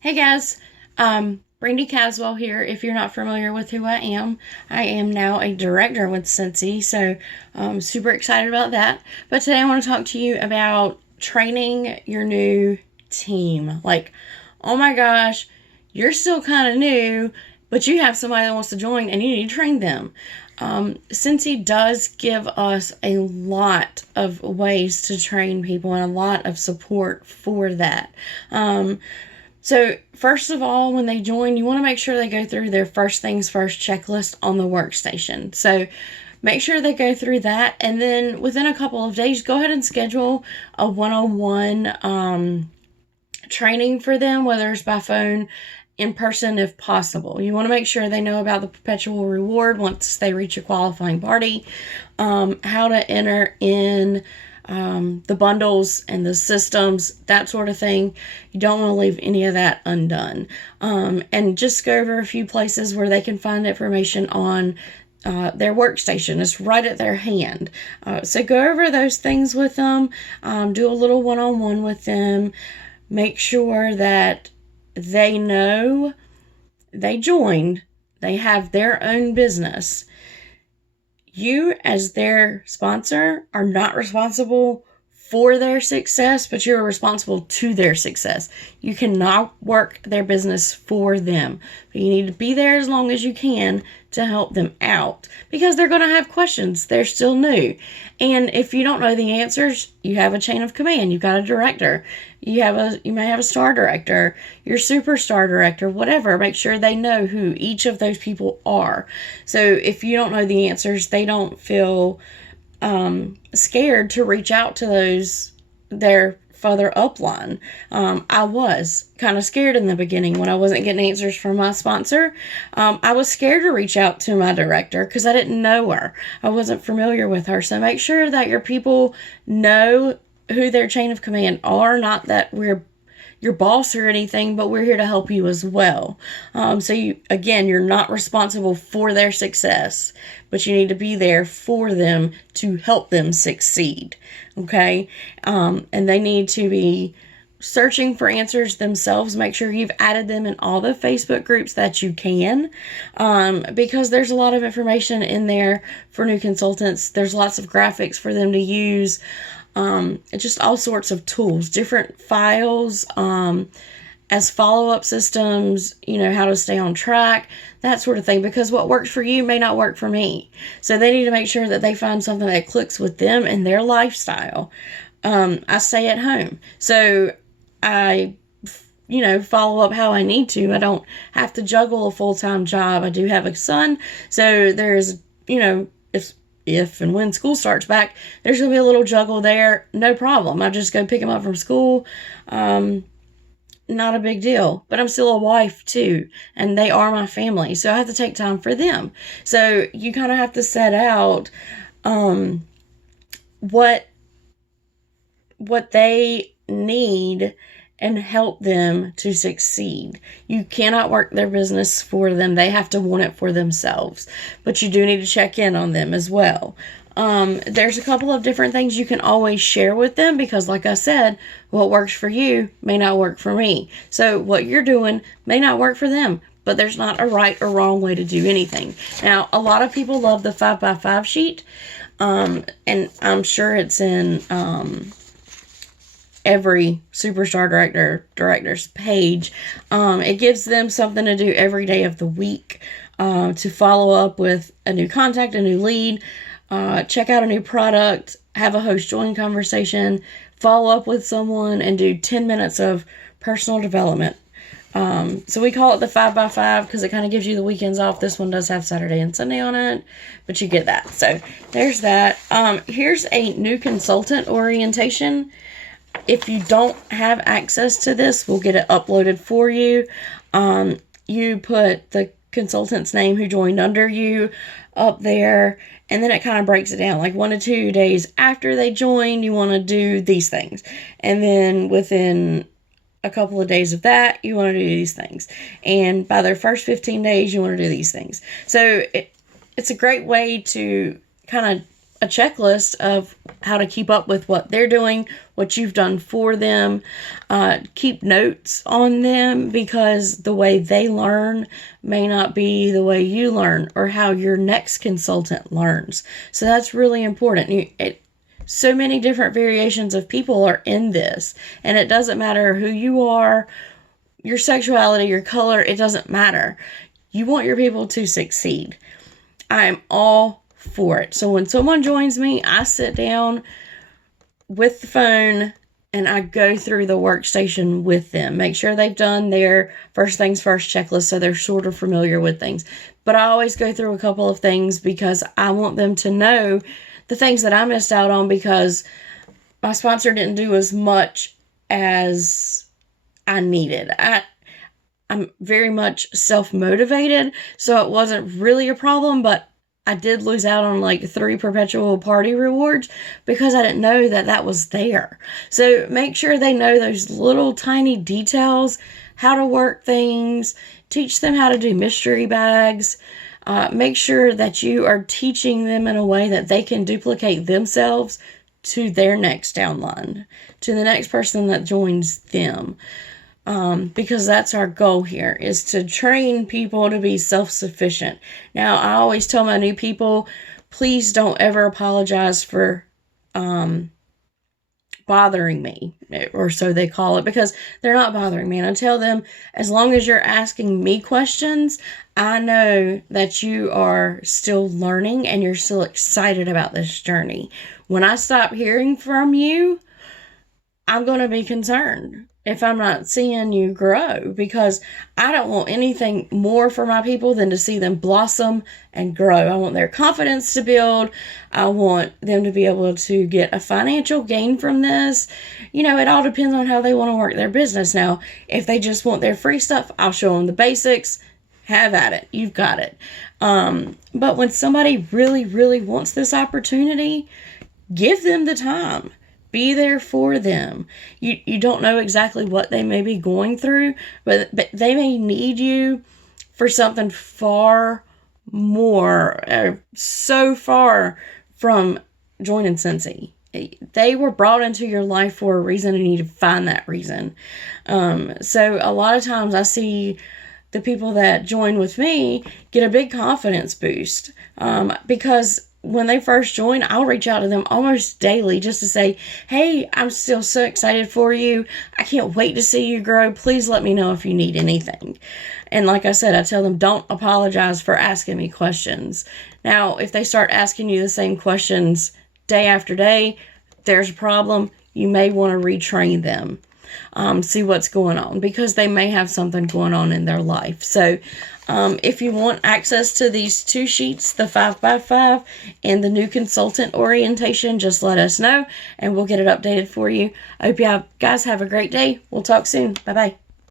Hey guys, Brandy Caswell here. If you're not familiar with who I am now a director with Scentsy, so I'm super excited about that. But today I want to talk to you about training your new team. Like, oh my gosh, you're still kind of new, but you have somebody that wants to join and you need to train them. Scentsy does give us a lot of ways to train people and a lot of support for that. So, first of all, when they join, you want to make sure they go through their first things first checklist on the workstation. So, make sure they go through that, and then within a couple of days, go ahead and schedule a one on one training for them, whether it's by phone, in person if possible. You want to make sure they know about the perpetual reward once they reach a qualifying party, how to enter in the bundles and the systems, that sort of thing. You don't want to leave any of that undone. And just go over a few places where they can find information on their workstation. It's right at their hand. So go over those things with them, do a little one-on-one with them, make sure that they know they joined, they have their own business. You, as their sponsor, are not responsible for their success, but you're responsible to their success. You cannot work their business for them, but you need to be there as long as you can to help them out because they're going to have questions. They're still new. And if you don't know the answers, you have a chain of command. You've got a director. You may have a star director, your superstar director, whatever. Make sure they know who each of those people are. So if you don't know the answers, they don't feel scared to reach out to their further upline. I was kind of scared in the beginning when I wasn't getting answers from my sponsor. I was scared to reach out to my director because I didn't know her. I wasn't familiar with her. So make sure that your people know who their chain of command are, not that we're your boss or anything, but we're here to help you as well. So you're not responsible for their success, but you need to be there for them to help them succeed. Okay. And they need to be searching for answers themselves. Make sure you've added them in all the Facebook groups that you can, because there's a lot of information in there for new consultants. There's lots of graphics for them to use. Just all sorts of tools, different files, as follow-up systems, how to stay on track, that sort of thing, because what works for you may not work for me. So they need to make sure that they find something that clicks with them and their lifestyle. I stay at home, so I follow up how I need to. I don't have to juggle a full-time job. I do have a son, so there's, if and when school starts back, there's going to be a little juggle there. No problem. I just go pick him up from school. Not a big deal. But I'm still a wife too. And they are my family. So I have to take time for them. So you kind of have to set out what they need and help them to succeed. You cannot work their business for them. They have to want it for themselves. But you do need to check in on them as well. There's a couple of different things you can always share with them because, like I said, what works for you may not work for me. So what you're doing may not work for them. But there's not a right or wrong way to do anything. Now, a lot of people love the 5x5 sheet. And I'm sure it's in every superstar director's page. It gives them something to do every day of the week, to follow up with a new contact, a new lead, check out a new product, have a host join conversation, follow up with someone, and do 10 minutes of personal development. So we call it the 5x5 because it kind of gives you the weekends off. This one does have Saturday and Sunday on it, but you get that. So there's that. Here's a new consultant orientation. If you don't have access to this, we'll get it uploaded for you. You put the consultant's name who joined under you up there, and then it kind of breaks it down. Like 1 to 2 days after they joined, you want to do these things. And then within a couple of days of that, you want to do these things. And by their first 15 days, you want to do these things. So it's a great way to kind of a checklist of how to keep up with what they're doing, what you've done for them. Keep notes on them, because the way they learn may not be the way you learn or how your next consultant learns. So that's really important. So many different variations of people are in this, and it doesn't matter who you are, your sexuality, your color, it doesn't matter. You want your people to succeed. I'm all for it. So when someone joins me, I sit down with the phone and I go through the workstation with them. Make sure they've done their first things first checklist, so they're sort of familiar with things. But I always go through a couple of things because I want them to know the things that I missed out on, because my sponsor didn't do as much as I needed. I'm very much self-motivated, so it wasn't really a problem, but I did lose out on like 3 perpetual party rewards because I didn't know that that was there. So make sure they know those little tiny details, how to work things, teach them how to do mystery bags. Make sure that you are teaching them in a way that they can duplicate themselves to their next downline, to the next person that joins them. Because that's our goal here, is to train people to be self-sufficient. Now, I always tell my new people, please don't ever apologize for bothering me, or so they call it, because they're not bothering me. And I tell them, as long as you're asking me questions, I know that you are still learning and you're still excited about this journey. When I stop hearing from you, I'm going to be concerned if I'm not seeing you grow, because I don't want anything more for my people than to see them blossom and grow. I want their confidence to build. I want them to be able to get a financial gain from this. You know, it all depends on how they want to work their business. Now, if they just want their free stuff, I'll show them the basics. Have at it. You've got it. But when somebody really, really wants this opportunity, give them the time. Be there for them. You don't know exactly what they may be going through, but they may need you for something far more, so far from joining Scentsy. They were brought into your life for a reason, and you need to find that reason. So a lot of times I see the people that join with me get a big confidence boost, because when they first join, I'll reach out to them almost daily just to say, hey, I'm still so excited for you. I can't wait to see you grow. Please let me know if you need anything. And like I said, I tell them, don't apologize for asking me questions. Now, if they start asking you the same questions day after day, there's a problem. You may want to retrain them. See what's going on, because they may have something going on in their life. So if you want access to these 2 sheets, the 5x5 and the new consultant orientation, just let us know and we'll get it updated for you. I hope you guys have a great day. We'll talk soon. Bye-bye.